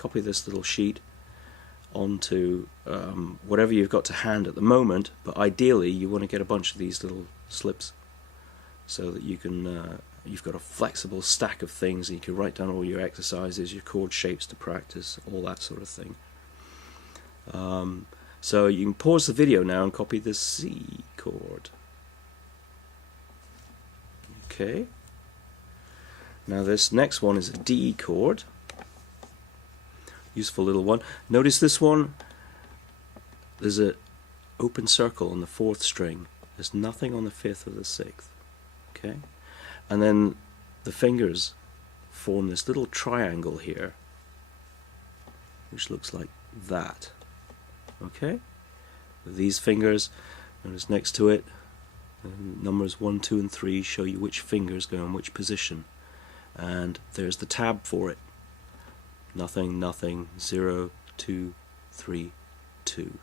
copy this little sheet onto whatever you've got to hand at the moment, but ideally you want to get a bunch of these little slips so that you can you've got a flexible stack of things and you can write down all your exercises, your chord shapes to practice, all that sort of thing. So you can pause the video now and copy the C chord. Okay. Now this next one is a D chord. Useful little one. Notice this one, there's an open circle on the 4th string. There's nothing on the 5th or the 6th. Okay? And then the fingers form this little triangle here, which looks like that. Okay? These fingers, notice next to it, numbers 1, 2 and 3 show you which fingers go in which position. And there's the tab for it. Nothing, nothing, 0, 2, 3, 2.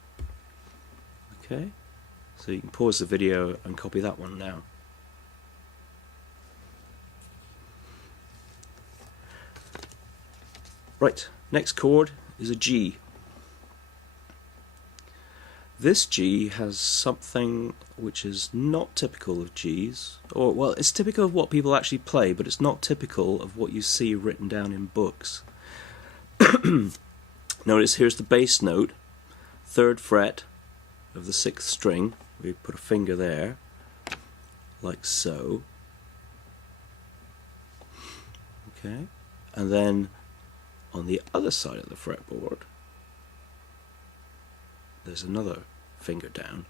Okay? So you can pause the video and copy that one now. Right, next chord is a G. This G has something which is not typical of Gs, or well, it's typical of what people actually play, but it's not typical of what you see written down in books. Notice here's the bass note, 3rd fret of the 6th string. We put a finger there, like so. Okay, and then on the other side of the fretboard, there's another finger down.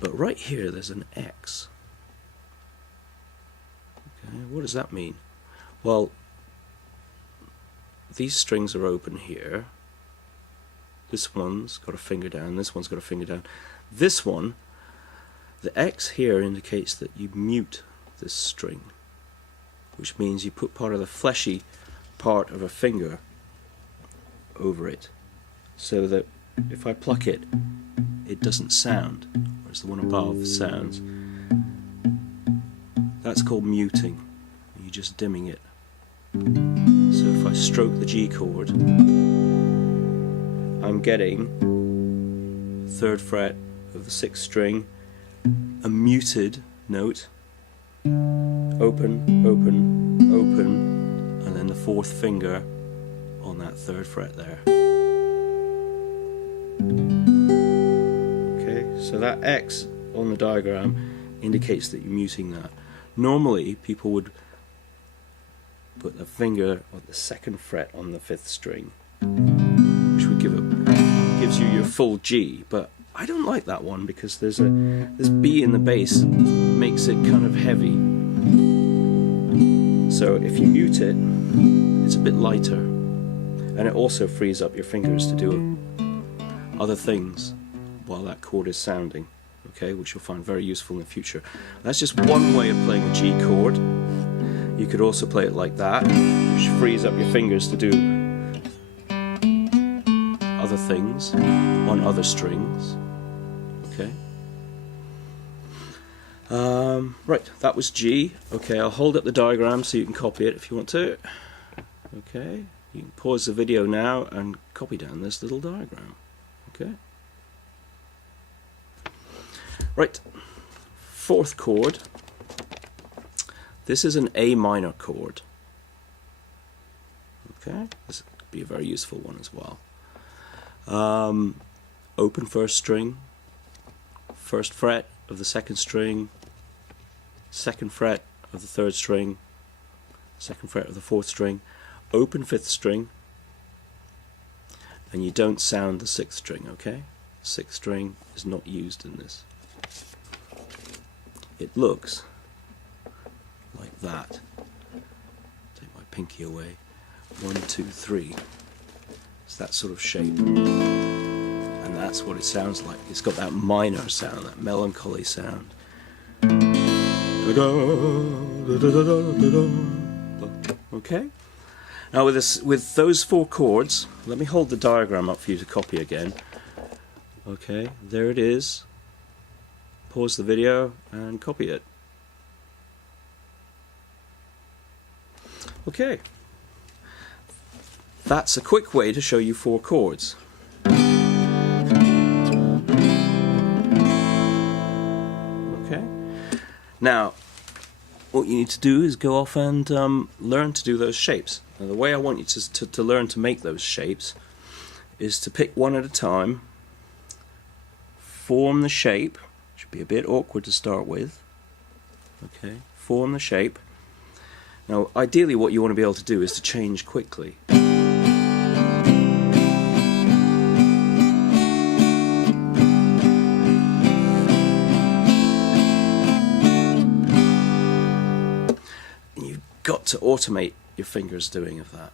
But right here, there's an X. Okay, what does that mean? Well, these strings are open here. This one's got a finger down, this one's got a finger down. This one, the X here indicates that you mute this string, which means you put part of the fleshy part of a finger over it, so that if I pluck it, it doesn't sound, whereas the one above sounds. That's called muting. You're just dimming it. So if I stroke the G chord, I'm getting 3rd fret of the 6th string, a muted note, open, open, open, and then the 4th finger on that 3rd fret there. Okay, so that X on the diagram indicates that you're muting that. Normally people would put the finger on the 2nd fret on the 5th string, which would gives you your full G, but I don't like that one because there's this B in the bass makes it kind of heavy. So if you mute it, it's a bit lighter, and it also frees up your fingers to do other things while that chord is sounding, okay, which you'll find very useful in the future. That's just one way of playing a G chord. You could also play it like that, which frees up your fingers to do other things on other strings. Okay. Right, that was G. Okay, I'll hold up the diagram so you can copy it if you want to. Okay, you can pause the video now and copy down this little diagram. Okay. Right, 4th chord. This is an A minor chord. Okay, this could be a very useful one as well. Open 1st string, 1st fret of the 2nd string, 2nd fret of the 3rd string, 2nd fret of the 4th string, open 5th string, and you don't sound the 6th string, okay? 6th string is not used in this. It looks like that. Take my pinky away. 1, 2, 3. It's that sort of shape. And that's what it sounds like. It's got that minor sound, that melancholy sound. Okay? Now with those 4 chords, let me hold the diagram up for you to copy again. Okay, there it is. Pause the video and copy it. that's a quick way to show you 4 chords. Okay. Now, what you need to do is go off and learn to do those shapes. Now, the way I want you to learn to make those shapes is to pick one at a time, form the shape. Should be a bit awkward to start with. Okay, form the shape. Now, ideally what you want to be able to do is to change quickly. You've got to automate your fingers doing of that.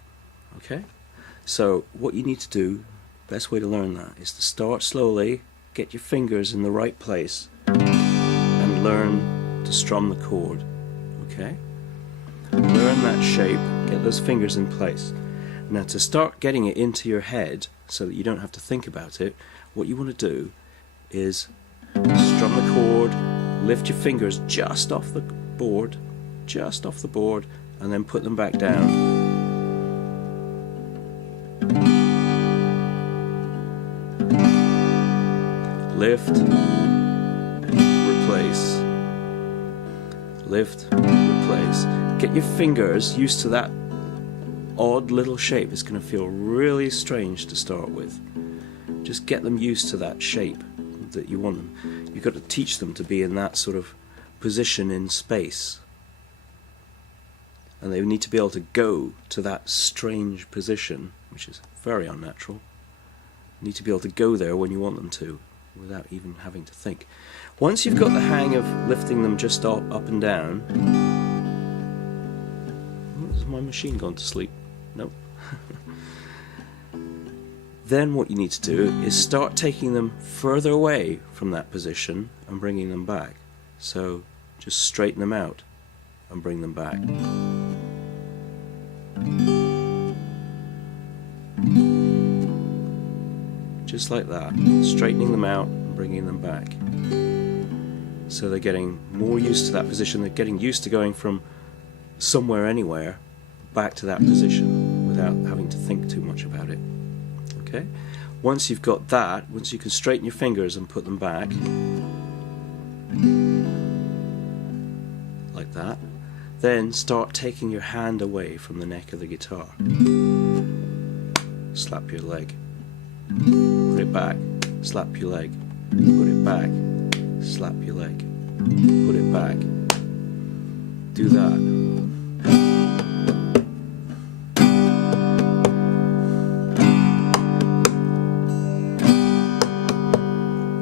Okay? So what you need to do, best way to learn that, is to start slowly, get your fingers in the right place, and learn to strum the chord. Okay? Learn that shape, get those fingers in place. Now, to start getting it into your head so that you don't have to think about it, what you want to do is strum the chord, lift your fingers just off the board, and then put them back down. Lift, replace, lift, replace. Get your fingers used to that odd little shape. It's going to feel really strange to start with. Just get them used to that shape that you want them. You've got to teach them to be in that sort of position in space. And they need to be able to go to that strange position, which is very unnatural. You need to be able to go there when you want them to, without even having to think. Once you've got the hang of lifting them just up and down... Has my machine gone to sleep? No. Then what you need to do is start taking them further away from that position and bringing them back. So just straighten them out and bring them back. Just like that, straightening them out and bringing them back. So they're getting more used to that position, they're getting used to going from somewhere, anywhere, back to that position without having to think too much about it. Okay? Once you've got that, once you can straighten your fingers and put them back, like that, then start taking your hand away from the neck of the guitar. Slap your leg. Put it back, slap your leg, put it back, slap your leg, put it back. Do that.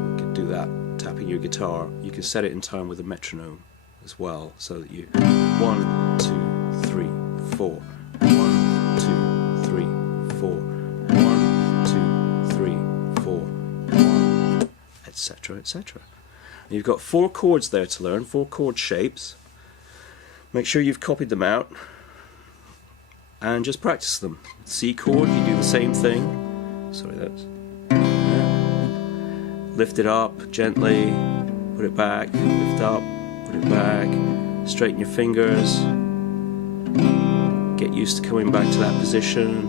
You can do that tapping your guitar. You can set it in time with a metronome as well, so that you 1, 2, 3, 4, 1, 2, 3, 4. 1, etc., etc. You've got 4 chords there to learn, 4 chord shapes. Make sure you've copied them out and just practice them. C chord, you do the same thing. Sorry, that's... Lift it up gently, put it back, lift up, put it back, straighten your fingers, get used to coming back to that position.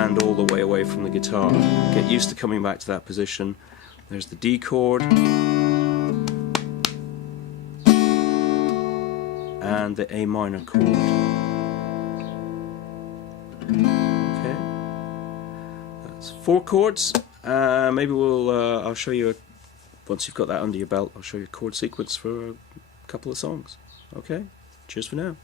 Hand all the way away from the guitar. Get used to coming back to that position. There's the D chord and the A minor chord. Okay, that's 4 chords. Maybe I'll show you once you've got that under your belt. I'll show you a chord sequence for a couple of songs. Okay, cheers for now.